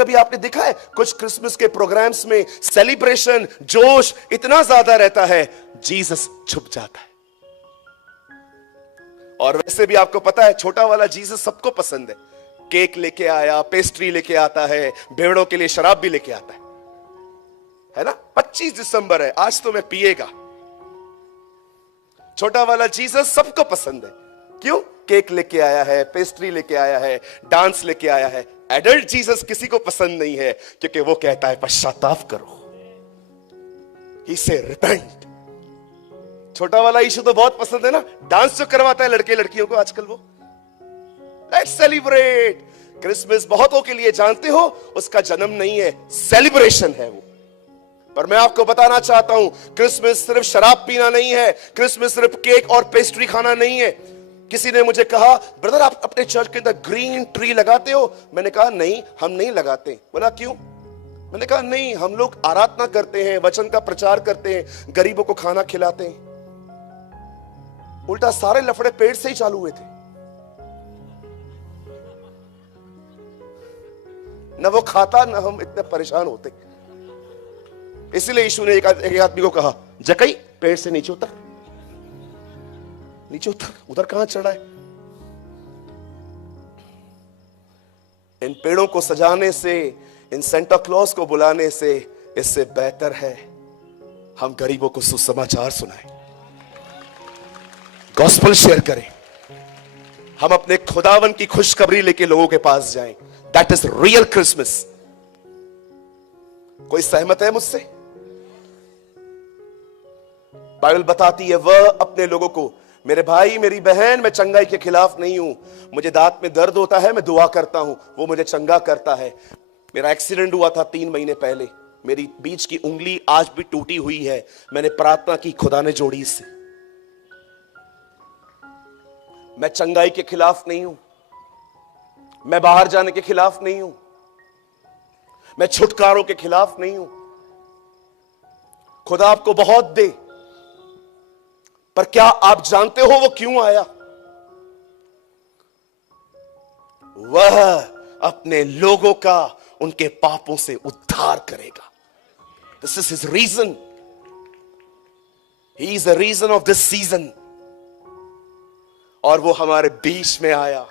कभी आपने देखा है कुछ क्रिसमस के प्रोग्राम्स में सेलिब्रेशन, जोश इतना ज्यादा रहता है, जीसस छुप जाता है। और वैसे भी आपको पता है छोटा वाला जीसस सबको पसंद है। केक लेके आया, पेस्ट्री लेके आता है, भेड़ों के लिए शराब भी लेके आता है ना। 25 दिसंबर है, आज तो मैं पिएगा। छोटा वाला जीसस सबको पसंद है। क्यों? केक लेके आया है, पेस्ट्री लेके आया है, डांस लेके आया है। एडल्ट जीसस किसी को पसंद नहीं है, क्योंकि वो कहता है पश्चाताप करो, ही से रिपेंट। छोटा वाला यीशु तो बहुत पसंद है ना, डांस जो करवाता है लड़के लड़कियों को आजकल, वो लेट्स सेलिब्रेट। क्रिसमस बहुतों के लिए जानते हो उसका जन्म नहीं है, सेलिब्रेशन है वो। पर मैं आपको बताना चाहता हूं, क्रिसमस सिर्फ शराब पीना नहीं है, क्रिसमस सिर्फ केक और पेस्ट्री खाना नहीं है। किसी ने मुझे कहा, ब्रदर आप अपने चर्च के अंदर ग्रीन ट्री लगाते हो? मैंने कहा नहीं, हम नहीं लगाते। बोला क्यों? मैंने कहा नहीं, हम लोग आराधना करते हैं, वचन का प्रचार करते हैं, गरीबों को खाना खिलाते हैं। उल्टा सारे लफड़े पेट से ही चालू हुए थे। न वो खाता, न हम इतने परेशान होते। इसलिए यीशु ने एक आदमी को कहा, जकई पेड़ से नीचे उतर, नीचे उतर। उधर कहां चढ़ा है? इन पेड़ों को सजाने से, इन सेंटा क्लॉज को बुलाने से, इससे बेहतर है हम गरीबों को सुसमाचार सुनाएं, गॉस्पेल शेयर करें, हम अपने खुदावन की खुशखबरी लेके लोगों के पास जाएं। That is real Christmas. कोई सहमत है मुझसे? बाइबल बताती है वह अपने लोगों को, मेरे भाई मेरी बहन, मैं चंगाई के खिलाफ नहीं हूं। मुझे दांत में दर्द होता है, मैं दुआ करता हूं, वो मुझे चंगा करता है। मेरा एक्सीडेंट हुआ था 3 महीने पहले, मेरी बीच की उंगली आज भी टूटी हुई है। मैंने प्रार्थना की, खुदा ने जोड़ी इससे। मैं चंगाई के खिलाफ नहीं हूं, मैं बाहर जाने के खिलाफ नहीं हूं, मैं छुटकारों के खिलाफ नहीं हूं। खुदा आपको बहुत दे, पर क्या आप जानते हो वो क्यों आया? वह अपने लोगों का उनके पापों से उद्धार करेगा। This is his reason. He is the reason of this season. और वो हमारे बीच में आया।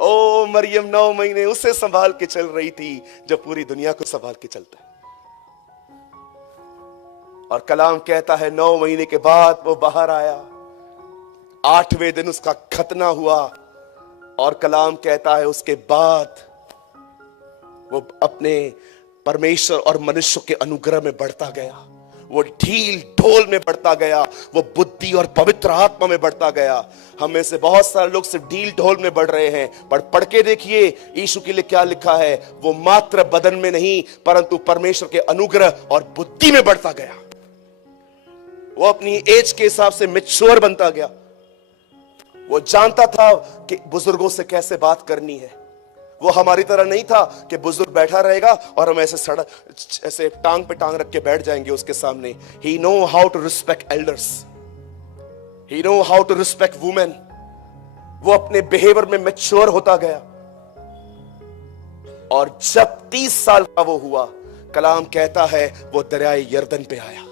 ओ मरियम 9 महीने उसे संभाल के चल रही थी जो पूरी दुनिया को संभाल के चलता है। और कलाम कहता है 9 महीने के बाद वो बाहर आया, 8वें दिन उसका खतना हुआ। और कलाम कहता है उसके बाद वो अपने परमेश्वर और मनुष्य के अनुग्रह में बढ़ता गया, वो ढील ढोल में बढ़ता गया, वो बुद्धि और पवित्र आत्मा में बढ़ता गया। हम में से बहुत सारे लोग सिर्फ ढील ढोल में बढ़ रहे हैं, पर पढ़ के देखिए यीशु के लिए क्या लिखा है। वो मात्र बदन में नहीं, परंतु परमेश्वर के अनुग्रह और बुद्धि में बढ़ता गया। वो अपनी एज के हिसाब से मैच्योर बनता गया। वो जानता था कि बुजुर्गों से कैसे बात करनी है। वो हमारी तरह नहीं था कि बुजुर्ग बैठा रहेगा और हम ऐसे सड़क ऐसे टांग पे टांग रख के बैठ जाएंगे उसके सामने। He know how to respect elders. He know how to respect women. वो अपने बिहेवियर में मैच्योर होता गया। और जब 30 साल का वो हुआ, कलाम कहता है वो दरियाए यरदन पे आया।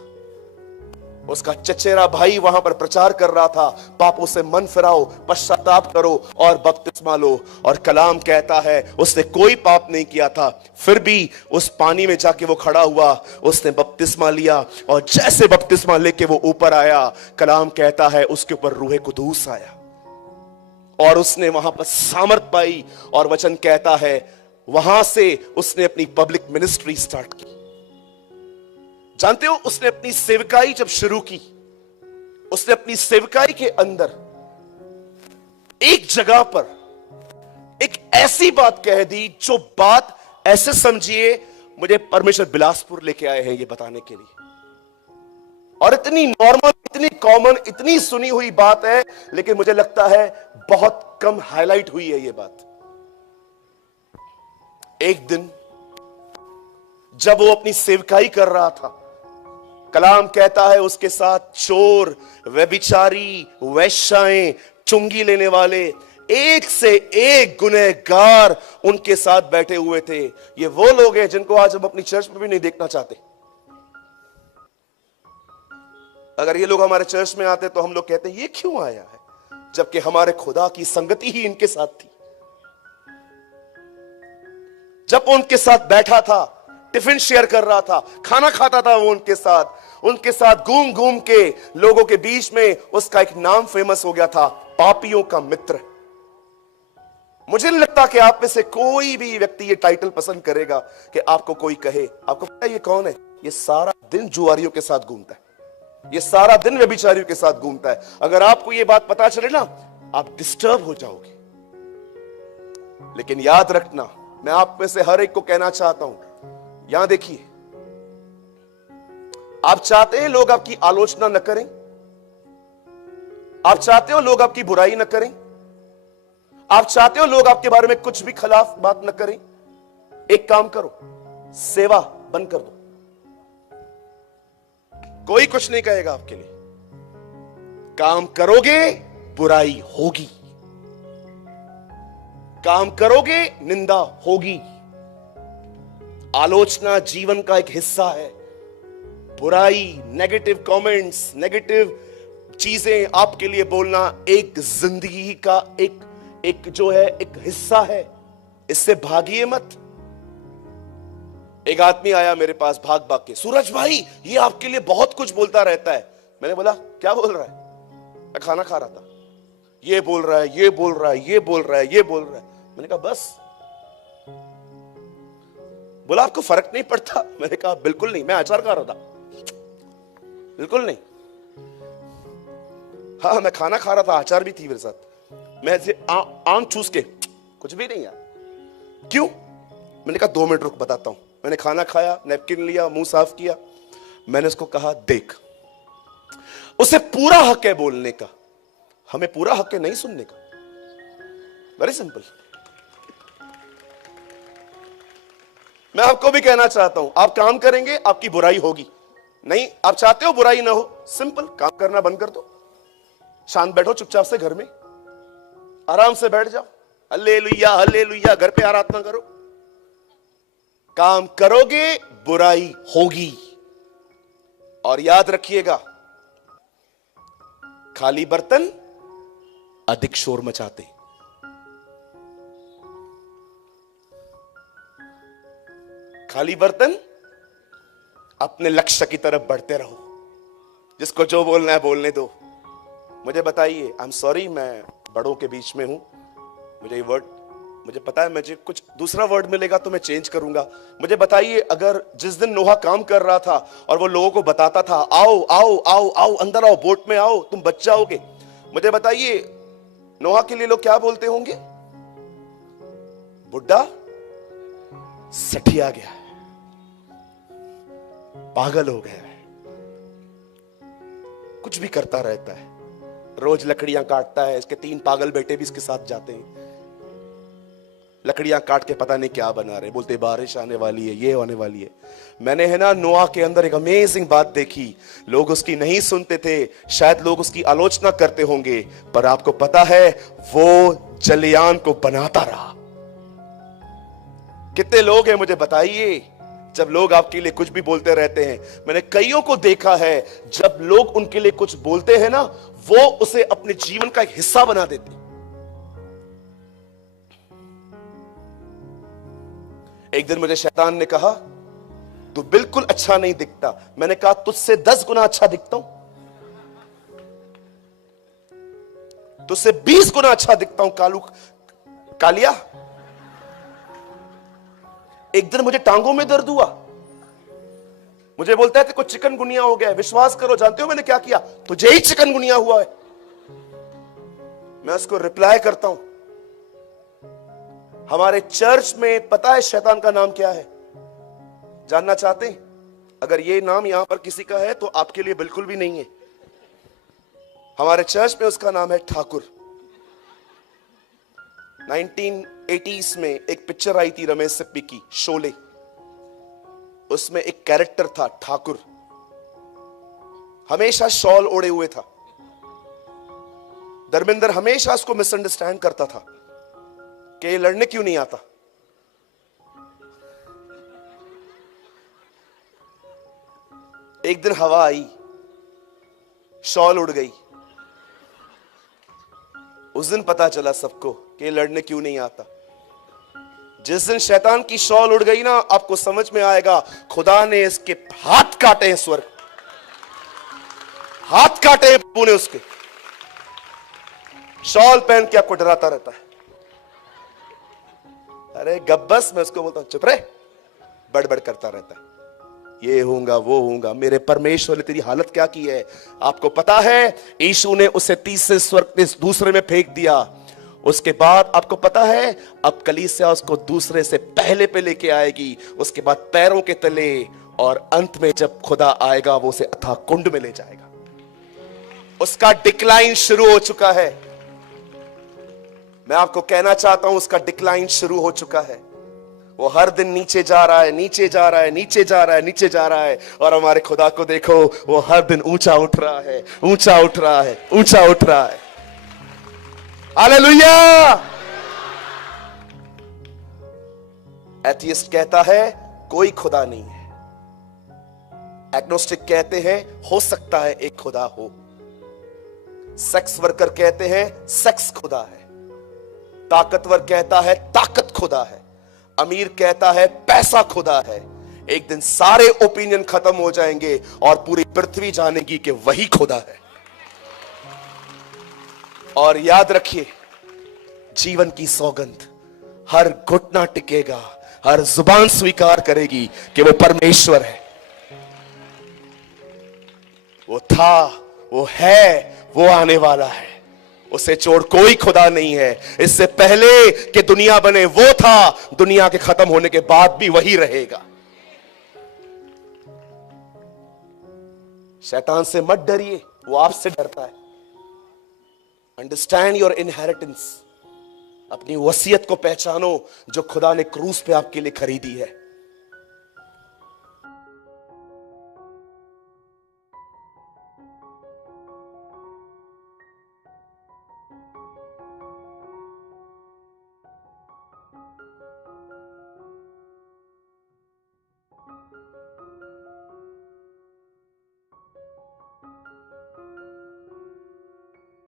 उसका चचेरा भाई वहां पर प्रचार कर रहा था, पापों से मन फिराओ, पश्चाताप करो और बपतिस्मा लो। और कलाम कहता है उसने कोई पाप नहीं किया था, फिर भी उस पानी में जाके वो खड़ा हुआ, उसने बपतिस्मा लिया। और जैसे बपतिस्मा लेके वो ऊपर आया, कलाम कहता है उसके ऊपर रूहे कुदूस आया और उसने वहां पर सामर्थ पाई। और वचन कहता है वहां से उसने अपनी पब्लिक मिनिस्ट्री स्टार्ट की। जानते हो, उसने अपनी सेवकाई जब शुरू की, उसने अपनी सेवकाई के अंदर एक जगह पर एक ऐसी बात कह दी जो बात ऐसे समझिए मुझे परमेश्वर बिलासपुर लेके आए हैं ये बताने के लिए। और इतनी नॉर्मल, इतनी कॉमन, इतनी सुनी हुई बात है, लेकिन मुझे लगता है बहुत कम हाईलाइट हुई है ये बात। एक दिन जब वो अपनी सेवकाई कर रहा था, कलाम कहता है उसके साथ चोर, व्यभिचारी, वैश्याएं, चुंगी लेने वाले, एक से एक गुनहगार उनके साथ बैठे हुए थे। ये वो लोग हैं जिनको आज हम अपनी चर्च में भी नहीं देखना चाहते। अगर ये लोग हमारे चर्च में आते तो हम लोग कहते हैं ये क्यों आया है, जबकि हमारे खुदा की संगति ही इनके साथ थी। जब उनके साथ बैठा था, टिफिन शेयर कर रहा था, खाना खाता था, वो उनके साथ घूम घूम के लोगों के बीच में उसका एक नाम फेमस हो गया था, पापियों का मित्र। मुझे नहीं लगता कि आप में से कोई भी व्यक्ति ये टाइटल पसंद करेगा कि आपको कोई कहे, आपको पता है ये कौन है? ये सारा दिन जुआरियों के साथ घूमता है, ये सारा दिन व्यभिचारियों के साथ घूमता है। अगर आपको ये बात पता चले ना, आप डिस्टर्ब हो जाओगे। लेकिन याद रखना, मैं आप में से हर एक को कहना चाहता हूं, यहां देखिए, आप चाहते हैं लोग आपकी आलोचना न करें, आप चाहते हो लोग आपकी बुराई न करें, आप चाहते हो लोग आपके बारे में कुछ भी खिलाफ बात न करें। एक काम करो, सेवा बंद कर दो, कोई कुछ नहीं कहेगा आपके लिए। काम करोगे बुराई होगी, काम करोगे निंदा होगी। आलोचना जीवन का एक हिस्सा है। बुराई, नेगेटिव कमेंट्स, नेगेटिव चीजें आपके लिए बोलना एक जिंदगी का एक जो है एक हिस्सा है। इससे भागिए मत। एक आदमी आया मेरे पास भाग भाग के, सूरज भाई ये आपके लिए बहुत कुछ बोलता रहता है। मैंने बोला क्या बोल रहा है? मैं खाना खा रहा था, ये बोल रहा है, ये बोल रहा है, ये बोल रहा है, ये बोल रहा है। मैंने कहा बस। बोला आपको फर्क नहीं पड़ता? मैंने कहा बिल्कुल नहीं, मैं अचार खा रहा था, बिल्कुल नहीं। हाँ मैं खाना खा रहा था, अचार भी थी मेरे साथ। मैं ऐसे आंख चूस के, कुछ भी नहीं यार। क्यों? मैंने कहा 2 मिनट रुक, बताता हूं। मैंने खाना खाया, नैपकिन लिया, मुंह साफ किया। मैंने उसको कहा देख, उसे पूरा हक है बोलने का, हमें पूरा हक है नहीं सुनने का। Very simple. मैं आपको भी कहना चाहता हूं, आप काम करेंगे आपकी बुराई होगी। नहीं, आप चाहते हो बुराई ना हो, सिंपल काम करना बंद कर दो, शांत बैठो चुपचाप से घर में, आराम से बैठ जाओ, हल्लेलुया हल्लेलुया, घर पे आराधना करो। काम करोगे बुराई होगी। और याद रखिएगा, खाली बर्तन अधिक शोर मचाते। खाली बर्तन, अपने लक्ष्य की तरफ बढ़ते रहो। जिसको जो बोलना है बोलने दो। मुझे बताइए, आई एम सॉरी मैं बड़ों के बीच में हूं, मुझे ये वर्ड, मुझे पता है मुझे कुछ दूसरा वर्ड मिलेगा तो मैं चेंज करूंगा। मुझे बताइए, अगर जिस दिन नोहा काम कर रहा था और वो लोगों को बताता था आओ आओ आओ आओ अंदर आओ, बोट में आओ, तुम बच जाओगे, मुझे बताइए नोहा के लिए लोग क्या बोलते होंगे? बुड्ढा सठिया गया है, पागल हो गया है, कुछ भी करता रहता है, रोज लकड़ियां काटता है। इसके 3 पागल बेटे भी इसके साथ जाते हैं, लकड़ियां काट के पता नहीं क्या बना रहे, बोलते बारिश आने वाली है, ये आने वाली है। मैंने है ना नोआ के अंदर एक अमेजिंग बात देखी। लोग उसकी नहीं सुनते थे, शायद लोग उसकी आलोचना करते होंगे, पर आपको पता है वो जलयान को बनाता रहा। कितने लोग हैं मुझे बताइए, जब लोग आपके लिए कुछ भी बोलते रहते हैं, मैंने कईयों को देखा है, जब लोग उनके लिए कुछ बोलते हैं ना, वो उसे अपने जीवन का एक हिस्सा बना देते। एक दिन मुझे शैतान ने कहा तू बिल्कुल अच्छा नहीं दिखता। मैंने कहा तुझसे 10 गुना अच्छा दिखता हूं, तुझसे 20 गुना अच्छा दिखता हूं कालू कालिया। एक दिन मुझे टांगों में दर्द हुआ, मुझे बोलता है तेरे को चिकनगुनिया हो गया है। विश्वास करो, जानते हो मैंने क्या किया? तुझे ही चिकनगुनिया हुआ है। मैं उसको रिप्लाई करता हूं, हमारे चर्च में पता है शैतान का नाम क्या है? जानना चाहते हैं? अगर ये नाम यहां पर किसी का है तो आपके लिए बिल्कुल भी नहीं है। हमारे चर्च में उसका नाम है ठाकुर। 1980s में एक पिक्चर आई थी रमेश सिप्पी की, शोले, उसमें एक कैरेक्टर था ठाकुर, हमेशा शॉल ओढ़े हुए था। धर्मेंद्र हमेशा उसको मिसअंडरस्टैंड करता था कि ये लड़ने क्यों नहीं आता। एक दिन हवा आई, शॉल उड़ गई। उस दिन पता चला सबको कि लड़ने क्यों नहीं आता। जिस दिन शैतान की शॉल उड़ गई ना, आपको समझ में आएगा खुदा ने इसके हाथ काटे हैं, स्वर्ग हाथ काटे हैं प्रभु ने उसके। शॉल पहन के आपको डराता रहता है। अरे गब्बस, मैं उसको बोलता हूं चुप रहे, बड़बड़ करता रहता है, ये होऊंगा वो होऊंगा। मेरे परमेश्वर ने तेरी हालत क्या की है। आपको पता है यीशु ने उसे तीसरे स्वर्ग से दूसरे में फेंक दिया। उसके बाद आपको पता है अब कलीसिया उसको दूसरे से पहले पे लेके आएगी, उसके बाद पैरों के तले, और अंत में जब खुदा आएगा वो उसे अथाह कुंड में ले जाएगा। उसका डिक्लाइन शुरू हो चुका है। मैं आपको कहना चाहता हूं उसका डिक्लाइन शुरू हो चुका है। वो हर दिन नीचे जा रहा है, नीचे जा रहा है, नीचे जा रहा है, नीचे जा रहा है। और हमारे खुदा को देखो, वो हर दिन ऊंचा उठ रहा है, ऊंचा उठ रहा है, ऊंचा उठ रहा है। हालेलुया। एथियस्ट कहता है कोई खुदा नहीं है। एग्नोस्टिक कहते हैं हो सकता है एक खुदा हो। सेक्स वर्कर कहते हैं सेक्स खुदा है। ताकतवर कहता है ताकत खुदा है। अमीर कहता है पैसा खुदा है। एक दिन सारे ओपिनियन खत्म हो जाएंगे और पूरी पृथ्वी जानेगी कि वही खुदा है। और याद रखिए, जीवन की सौगंध, हर घुटना टिकेगा, हर जुबान स्वीकार करेगी कि वो परमेश्वर है। वो था, वो है, वो आने वाला है। उसे छोड़ कोई खुदा नहीं है। इससे पहले कि दुनिया बने वो था, दुनिया के खत्म होने के बाद भी वही रहेगा। शैतान से मत डरिए, वो आपसे डरता है। Understand your inheritance. अपनी वसीयत को पहचानो जो खुदा ने क्रूस पे आपके लिए खरीदी है।